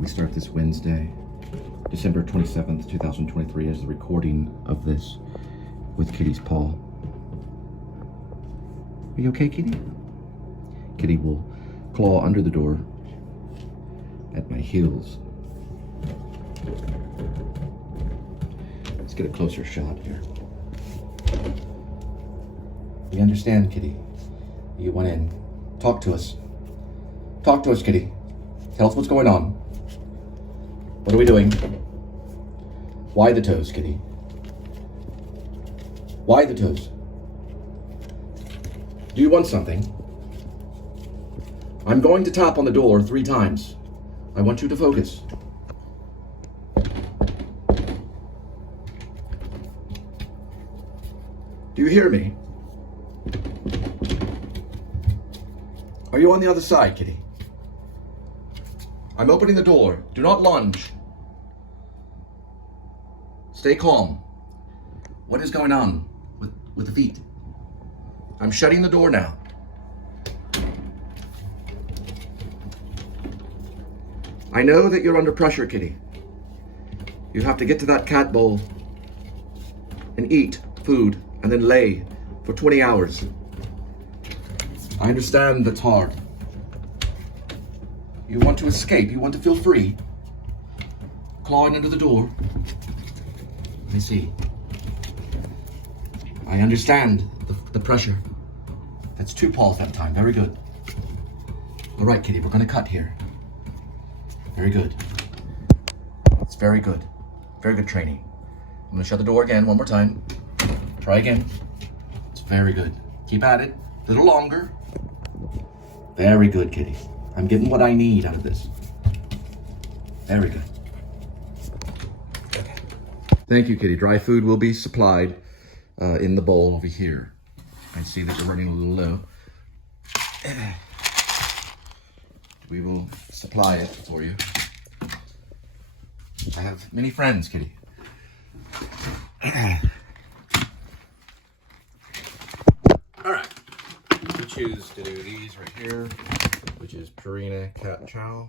We start this Wednesday, December 27th, 2023, as the recording of this with Kitty's paw. Are you okay, Kitty? Kitty will claw under the door at my heels. Let's get a closer shot here. We understand, Kitty. You went in. Talk to us. Talk to us, Kitty. Tell us what's going on. What are we doing? Why the toes, Kitty? Why the toes? Do you want something? I'm going to tap on the door 3 times. I want you to focus. Do you hear me? Are you on the other side, Kitty? I'm opening the door. Do not lunge. Stay calm. What is going on with the feet? I'm shutting the door now. I know that you're under pressure, Kitty. You have to get to that cat bowl and eat food and then lay for 20 hours. I understand that's hard. You want to escape. You want to feel free. Clawing under the door. Let me see. I understand the pressure. That's 2 paws that time. Very good. All right, Kitty, we're going to cut here. Very good. It's very good. Very good training. I'm going to shut the door again one more time. Try again. It's very good. Keep at it. A little longer. Very good, Kitty. I'm getting what I need out of this. Very good. Okay. Thank you, Kitty. Dry food will be supplied in the bowl over here. I see that you're running a little low. We will supply it for you. I have many friends, Kitty. All right. We choose to do these right here, which is Purina Cat Chow.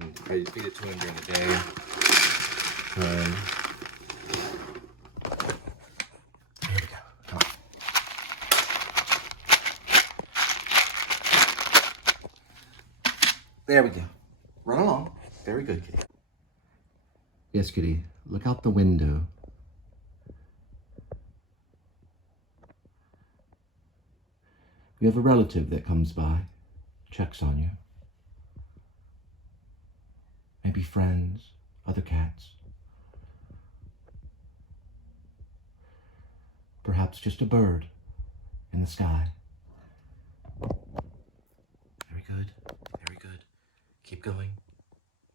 And I feed it to him during the day. Here we go. Come on. There we go. Run along. Very good, Kitty. Yes, Kitty. Look out the window. We have a relative that comes by, checks on you. Maybe friends, other cats. Perhaps just a bird in the sky. Very good, very good. Keep going,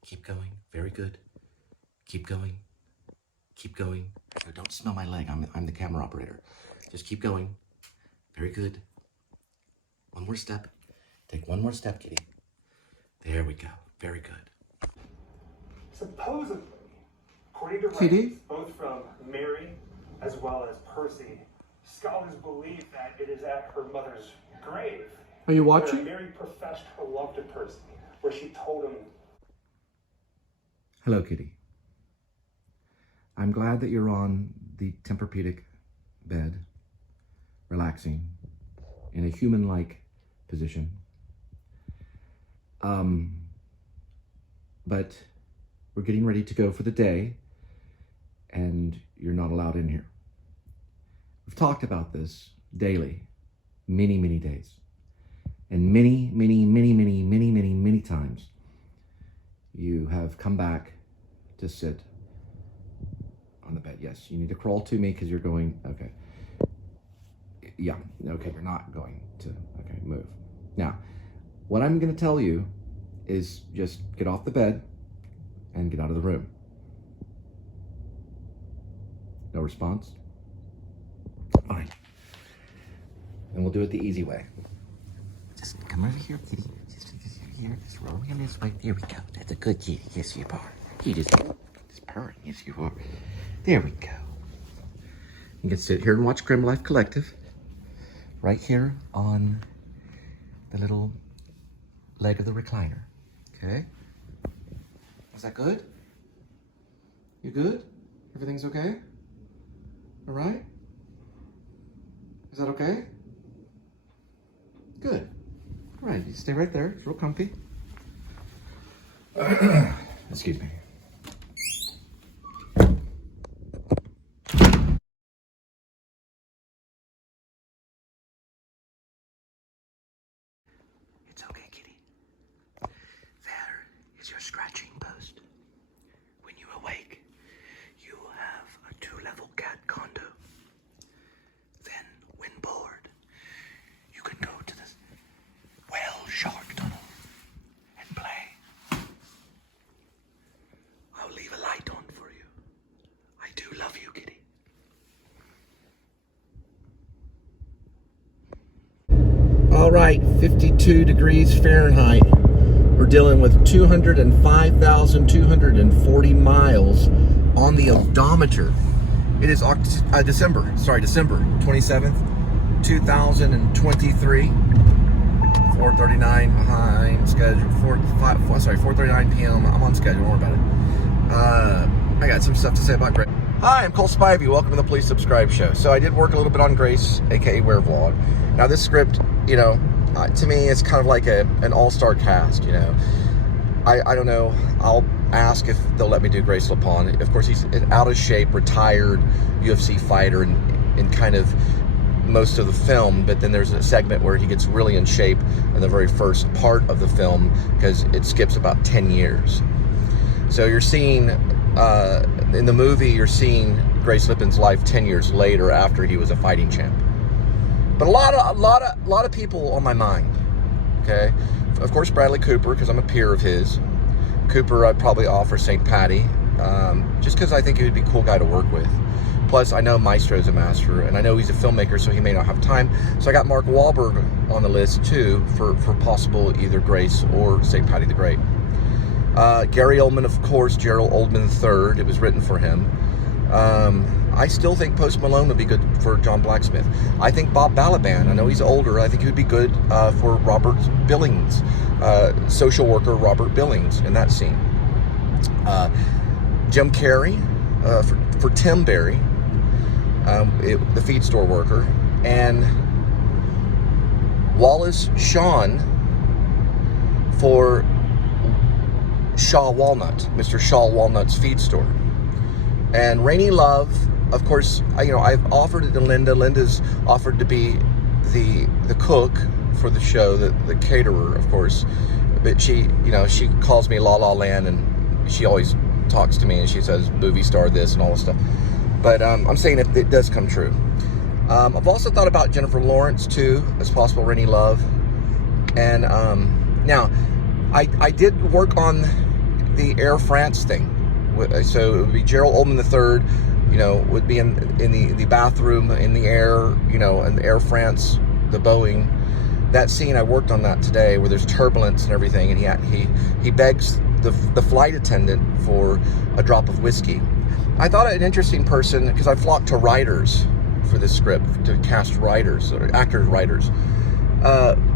keep going, very good. Keep going, keep going. Oh, don't smell my leg, I'm the camera operator. Just keep going, very good. One more step. Take one more step, Kitty. There we go. Very good. Supposedly, according to Kitty? records, both from Mary as well as Percy, scholars believe that it is at her mother's grave. Are you watching? Where Mary professed her love to Percy, where she told him. Hello, Kitty. I'm glad that you're on the Tempur-Pedic bed, relaxing in a human-like position. But we're getting ready to go for the day, and you're not allowed in here. We've talked about this daily, many, many days. And many, many, many, many, many, many, many times, you have come back to sit on the bed. Yes, you need to crawl to me because you're going, okay. Yeah, okay, you're not going to, okay, move. Now, what I'm going to tell you is just get off the bed and get out of the room. No response? Fine. And we'll do it the easy way. Just come over here, Kitty. Just here, just rolling in this way. There we go. That's a good kitty. Yes, you are. You just purring. Yes, you are. There we go. You can sit here and watch Grim Life Collective. Right here on the little leg of the recliner. Okay? that good? You good? Everything's okay? All right? Is that okay? Good. All right, you stay right there. It's real comfy. Excuse me. It's okay, kitty. There is your scratching post. When you awake, you will have a 2-level cat condo. Then, when bored, you can go to the whale shark tunnel and play. I'll leave a light on for you. I do love you, kitty. All right, 52 degrees Fahrenheit. We're dealing with 205,240 miles on the odometer. It is December 27th, 2023. 4:39 behind schedule. 4:39 p.m. I'm on schedule. Don't worry about it. I got some stuff to say about Grace. Hi, I'm Cole Spivey. Welcome to the Please Subscribe show. So I did work a little bit on Grace, aka Werevlog. Now this script, you know, to me, it's kind of like an all-star cast. You know, I don't know. I'll ask if they'll let me do Grace LaPon. Of course, he's an out of shape, retired UFC fighter, and kind of most of the film, but then there's a segment where he gets really in shape in the very first part of the film because it skips about 10 years. So you're seeing, in the movie, you're seeing Grace Lipton's life 10 years later after he was a fighting champ. But a lot of people on my mind, okay? Of course, Bradley Cooper, because I'm a peer of his. Cooper, I'd probably offer St. Patty, just because I think he would be a cool guy to work with. Plus, I know Maestro's a master, and I know he's a filmmaker, so he may not have time. So I got Mark Wahlberg on the list, too, for possible either Grace or St. Patty the Great. Gary Oldman, of course, Gerald Oldman III. It was written for him. I still think Post Malone would be good for John Blacksmith. I think Bob Balaban, I know he's older, I think he would be good for Robert Billings, social worker Robert Billings in that scene. Jim Carrey for Tim Berry, the feed store worker, and Wallace Shawn for Shaw Walnut, Mr. Shaw Walnut's feed store. And Rainey Love, of course, I've offered it to Linda. Linda's offered to be the cook for the show, the caterer, of course. But she calls me La La Land, and she always talks to me, and she says movie star this and all this stuff. But I'm saying if it does come true. I've also thought about Jennifer Lawrence, too, as possible Rainey Love. And now, I did work on the Air France thing. So it would be Gerald Oldman III, would be in the bathroom in the air, in the Air France, the Boeing. That scene, I worked on that today, where there's turbulence and everything, and he begs the flight attendant for a drop of whiskey. I thought an interesting person, because I flocked to writers for this script, to cast writers, or actors, writers.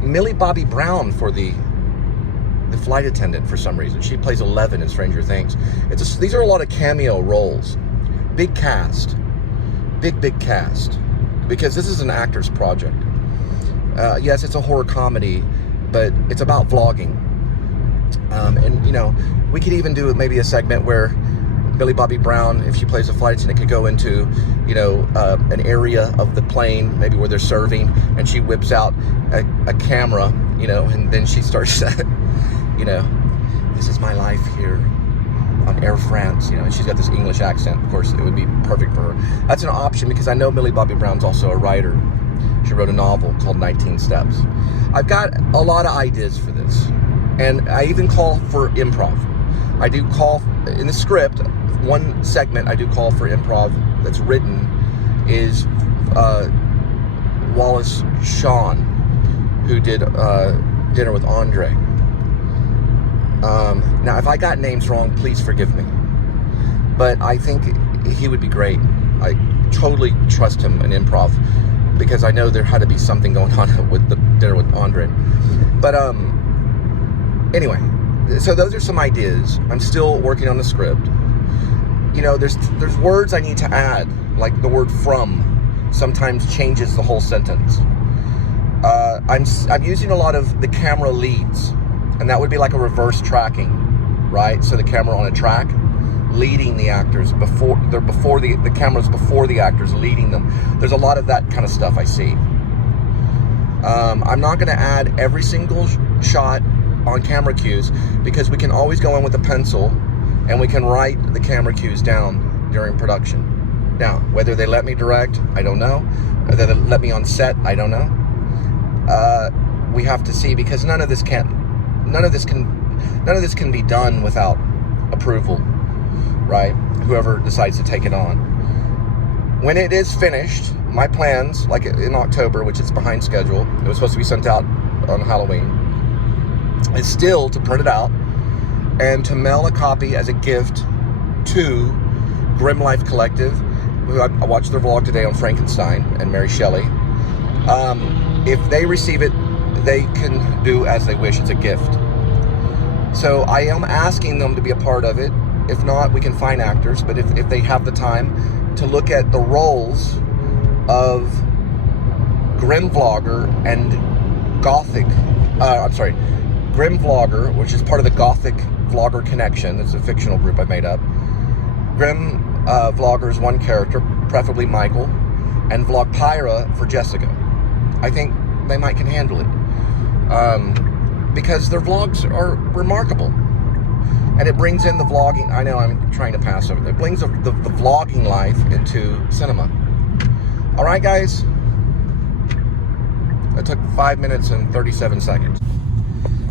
Millie Bobby Brown for the flight attendant for some reason. She plays 11 in Stranger Things. These are a lot of cameo roles. Big cast. Big cast. Because this is an actor's project. Yes, it's a horror comedy, but it's about vlogging. And, we could even do maybe a segment where Millie Bobby Brown, if she plays a flight attendant, could go into, an area of the plane, maybe where they're serving, and she whips out a camera, and then she starts this is my life here on Air France, and she's got this English accent. Of course, it would be perfect for her. That's an option, because I know Millie Bobby Brown's also a writer. She wrote a novel called 19 Steps. I've got a lot of ideas for this, and I even call for improv. I do call, in the script, one segment I do call for improv that's written is Wallace Shawn, who did Dinner with Andre. Now, if I got names wrong, please forgive me. But I think he would be great. I totally trust him in improv, because I know there had to be something going on with the Dinner with Andre. But anyway, so those are some ideas. I'm still working on the script. You know, there's words I need to add, like the word from sometimes changes the whole sentence. I'm using a lot of the camera leads, and that would be like a reverse tracking, right? So the camera on a track leading the actors before the camera's before the actors leading them. There's a lot of that kind of stuff I see. I'm not going to add every single shot on camera cues, because we can always go in with a pencil and we can write the camera cues down during production. Now, whether they let me direct, I don't know. Whether they let me on set, I don't know. We have to see, because none of this can be done without approval, right? Whoever decides to take it on. When it is finished, my plans, like in October, which is behind schedule, it was supposed to be sent out on Halloween, is still to print it out and to mail a copy as a gift to Grim Life Collective, who I watched their vlog today on Frankenstein and Mary Shelley. If they receive it, they can do as they wish. It's a gift. So I am asking them to be a part of it. If not, we can find actors, but if they have the time to look at the roles of Grim Vlogger and Gothic, Grim Vlogger, which is part of the Gothic Vlogger Connection. It's a fictional group I made up. Grim Vlogger is one character, preferably Michael, and Vlogpyra for Jessica. I think they might can handle it, because their vlogs are remarkable, and it brings in the vlogging. I know I'm trying to pass over. It brings the vlogging life into cinema. All right, guys. It took 5 minutes and 37 seconds.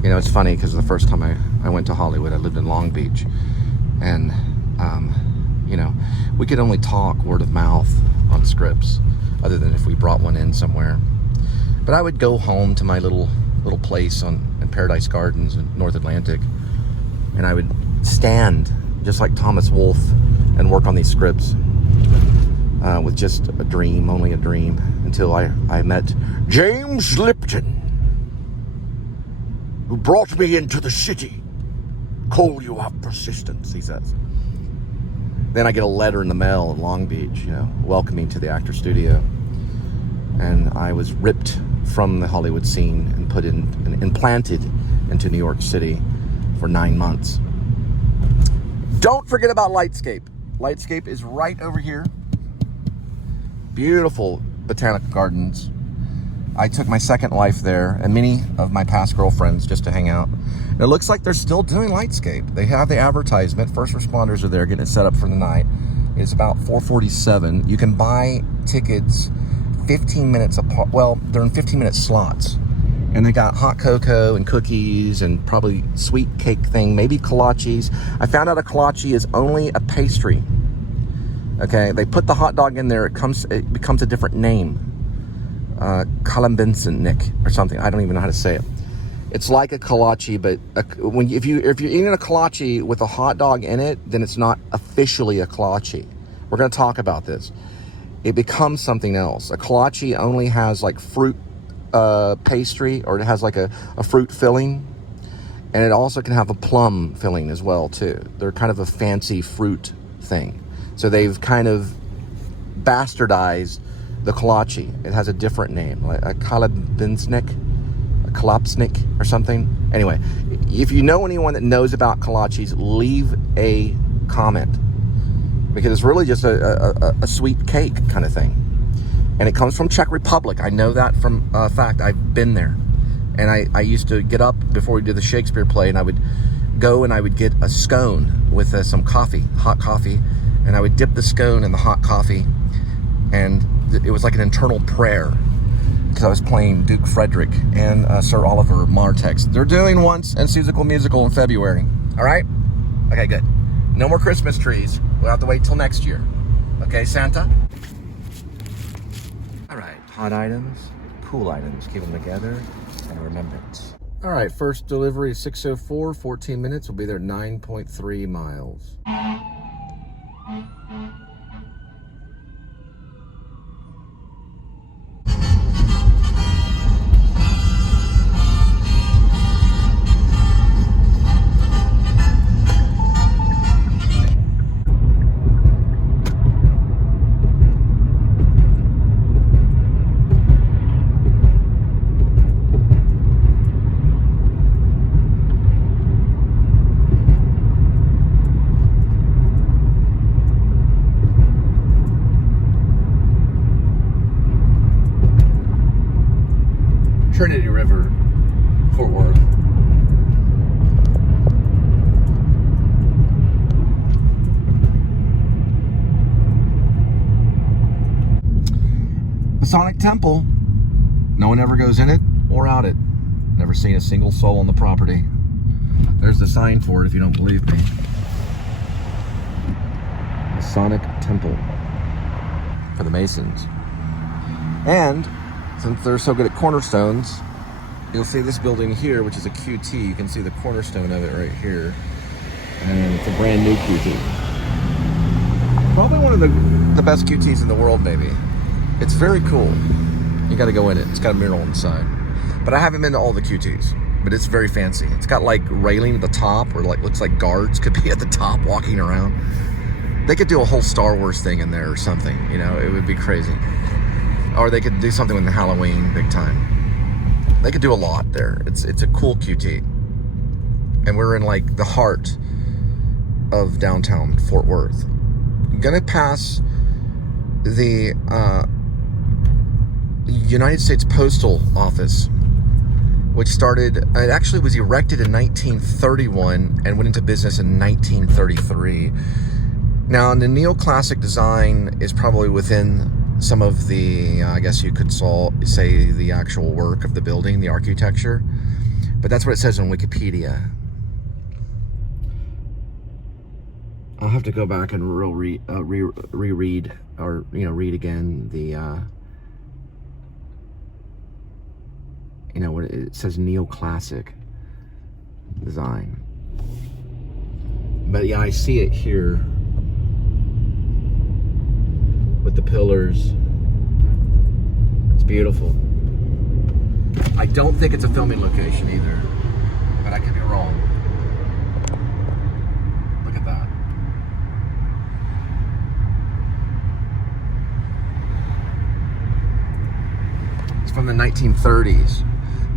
You know, it's funny because the first time I went to Hollywood, I lived in Long Beach, and you know, we could only talk word of mouth on scripts, other than if we brought one in somewhere. But I would go home to my little place in Paradise Gardens in North Atlantic, and I would stand just like Thomas Wolfe and work on these scripts with just a dream, only a dream, until I met James Lipton, who brought me into the city. Cole, you have persistence, he says. Then I get a letter in the mail in Long Beach, you know, welcoming to the actor studio. And I was ripped from the Hollywood scene and put in and implanted into New York City for 9 months. Don't forget about Lightscape. Lightscape is right over here. Beautiful botanical gardens. I took my second wife there and many of my past girlfriends just to hang out. And it looks like they're still doing Lightscape. They have the advertisement. First responders are there getting it set up for the night. It's about 4:47. You can buy tickets 15 minutes apart. Well, they're in 15-minute slots. And they got hot cocoa and cookies and probably sweet cake thing, maybe kolaches. I found out a kolache is only a pastry. Okay, they put the hot dog in there, it becomes a different name. Kalambinsennik or something. I don't even know how to say it. It's like a kolache, but if you're eating a kolache with a hot dog in it, then it's not officially a kolache. We're going to talk about this. It becomes something else. A kolache only has like fruit pastry, or it has like a fruit filling, and it also can have a plum filling as well too. They're kind of a fancy fruit thing. So they've kind of bastardized the kolache. It has a different name, like a kalabinsnik, a kalapsnik or something. Anyway, if you know anyone that knows about kolaches, leave a comment, because it's really just a sweet cake kind of thing. And it comes from Czech Republic. I know that from fact. I've been there. And I used to get up before we did the Shakespeare play, and I would go and I would get a scone with some coffee, hot coffee, and I would dip the scone in the hot coffee, and it was like an internal prayer, because I was playing Duke Frederick and Sir Oliver Martex. They're doing Once and Musical in February. All right? Okay, good. No more Christmas trees. We'll have to wait till next year. Okay, Santa? All right, hot items, cool items. Keep them together and remembrance. All right, first delivery is 6:04, 14 minutes. We'll be there 9.3 miles. Masonic temple. No one ever goes in it or out it. Never seen a single soul on the property. There's the sign for it if you don't believe me. Masonic temple for the Masons. And since they're so good at cornerstones, you'll see this building here, which is a QT. You can see the cornerstone of it right here. And it's a brand new QT. Probably one of the best QTs in the world, maybe. It's very cool. You gotta go in it. It's got a mural inside. But I haven't been to all the QTs, but it's very fancy. It's got like railing at the top, or like looks like guards could be at the top walking around. They could do a whole Star Wars thing in there or something, you know, it would be crazy. Or they could do something with the Halloween big time. They could do a lot there. It's a cool QT. And we're in like the heart of downtown Fort Worth. I'm gonna pass the United States Postal Office, which started, it actually was erected in 1931 and went into business in 1933. Now, the neoclassic design is probably within some of the, I guess you could say the actual work of the building, the architecture, but that's what it says on Wikipedia. I'll have to go back and reread, or, you know, read again the, you know, what it says, neoclassic design. But yeah, I see it here with the pillars. It's beautiful. I don't think it's a filming location either, but I could be wrong. Look at that. It's from the 1930s.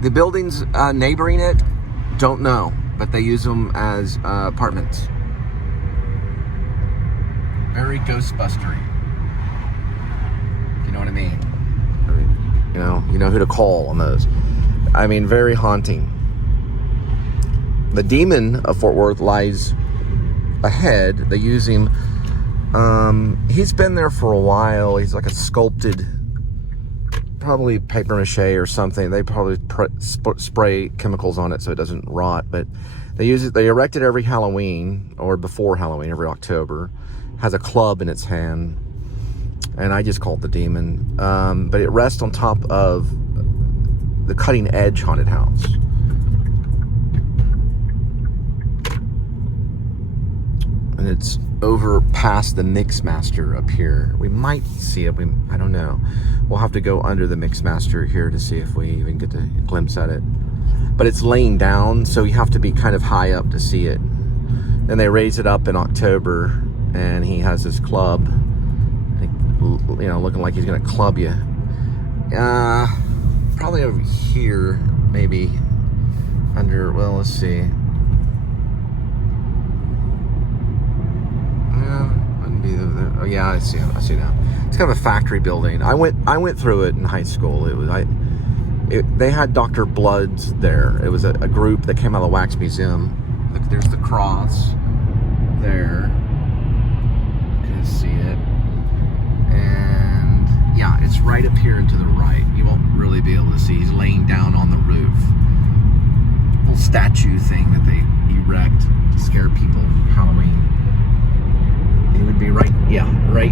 The buildings neighboring it, don't know, but they use them as apartments. Very Ghostbustery. You know what I mean? You know who to call on those. I mean, very haunting. The demon of Fort Worth lies ahead. They use him. He's been there for a while. He's like a sculpted, probably paper mache or something. They probably spray chemicals on it so it doesn't rot. But they use it. They erect it every Halloween, or before Halloween, every October. Has a club in its hand. And I just call it the demon. But it rests on top of the Cutting Edge haunted house. And it's over past the Mixmaster up here. We might see it. I don't know. We'll have to go under the Mixmaster here to see if we even get a glimpse at it. But it's laying down, so you have to be kind of high up to see it. Then they raise it up in October, and he has this club. You know, looking like he's gonna club you. Probably over here, maybe under. Well, let's see. Wouldn't be there. Oh yeah, I see now. It's kind of a factory building. I went through it in high school. They had Dr. Blood's there. It was a group that came out of the Wax Museum. Look, there's the cross there. You can see it. And yeah, it's right up here and to the right. You won't really be able to see. He's laying down on the roof. Little statue thing that they erect to scare people Halloween. He would be right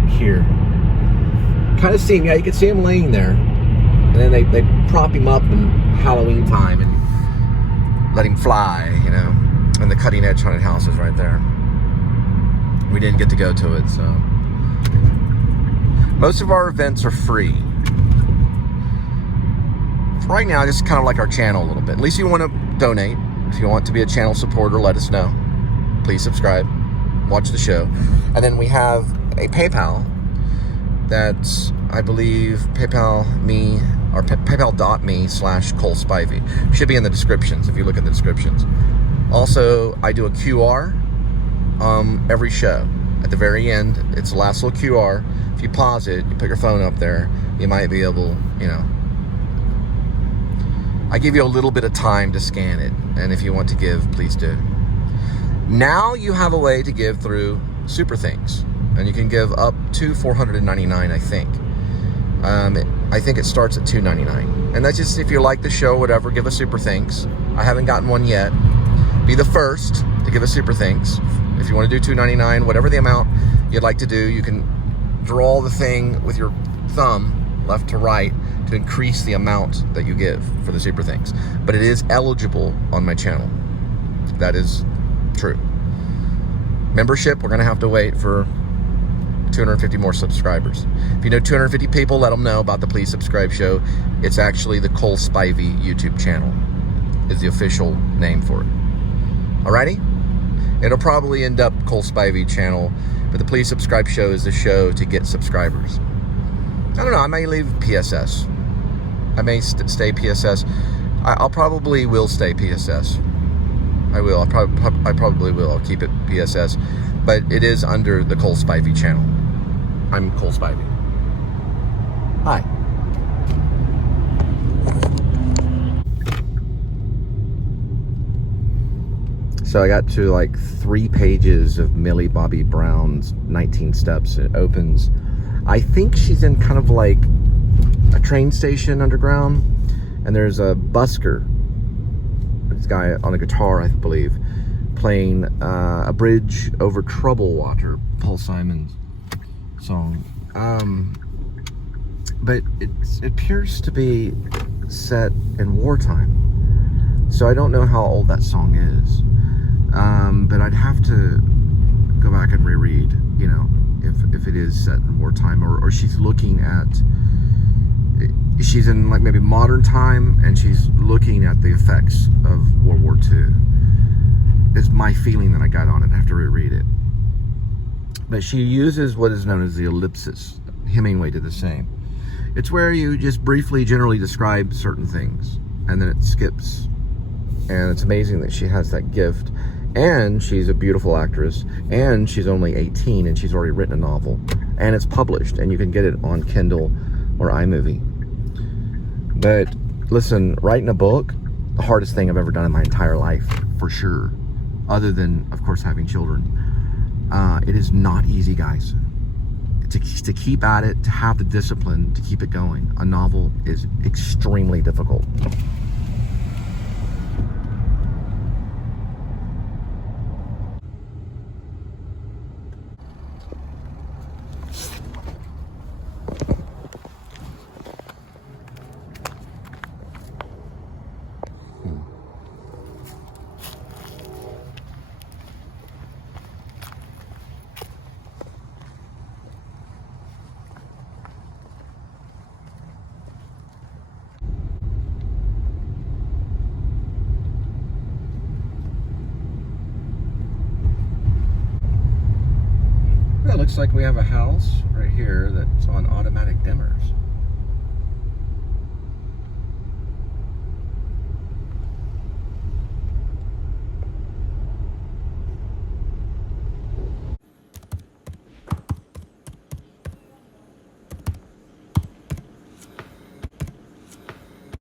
here. Kind of see him, yeah, you can see him laying there. And then they prop him up in Halloween time and let him fly, you know. And the Cutting Edge haunted house is right there. We didn't get to go to it, so. Most of our events are free. For right now, just kind of like our channel a little bit. At least you want to donate. If you want to be a channel supporter, let us know. Please subscribe. Watch the show. And then we have a PayPal that's, I believe, PayPal.me /Cole Spivey. Should be in the descriptions if you look at the descriptions. Also, I do a QR every show. At the very end, it's the last little QR. If you pause it, you put your phone up there, you might be able, you know. I give you a little bit of time to scan it. And if you want to give, please do. Now you have a way to give through Super Things. And you can give up to $499, I think. I think it starts at $2.99. And that's just if you like the show, whatever, give a super thanks. I haven't gotten one yet. Be the first to give a super thanks. If you want to do $2.99, whatever the amount you'd like to do, you can draw the thing with your thumb left to right to increase the amount that you give for the super thanks. But it is eligible on my channel. That is true. Membership, we're going to have to wait for 250 more subscribers. If you know 250 people, let them know about the Please Subscribe show. It's actually the Cole Spivey YouTube channel is the official name for it. Alrighty? It'll probably end up Cole Spivey channel, but the Please Subscribe show is the show to get subscribers. I don't know, I may leave p.s.s. I may stay p.s.s. I'll probably will stay p.s.s. I will. I probably will. I'll keep it p.s.s. But it is under the Cole Spivey channel. I'm Cole Spivey. Hi. So I got to like 3 pages of Millie Bobby Brown's 19 Steps. It opens. I think she's in kind of like a train station underground, and there's a busker, this guy on a guitar, I believe, playing a bridge over troubled water, Paul Simon's song. But it appears to be set in wartime, so I don't know how old that song is. But I'd have to go back and reread, you know, if it is set in wartime, or she's looking at, she's in like maybe modern time and she's looking at the effects of World War II. Is my feeling that I got on it. I have to reread it. But she uses what is known as the ellipsis. Hemingway did the same. It's where you just briefly generally describe certain things and then it skips. And it's amazing that she has that gift. And she's a beautiful actress, and she's only 18, and she's already written a novel, and it's published, and you can get it on Kindle or iMovie. But listen, writing a book, the hardest thing I've ever done in my entire life, for sure, other than, of course, having children. It is not easy, guys. To keep at it, to have the discipline to keep it going. A novel is extremely difficult. Looks like we have a house right here that's on automatic dimmers.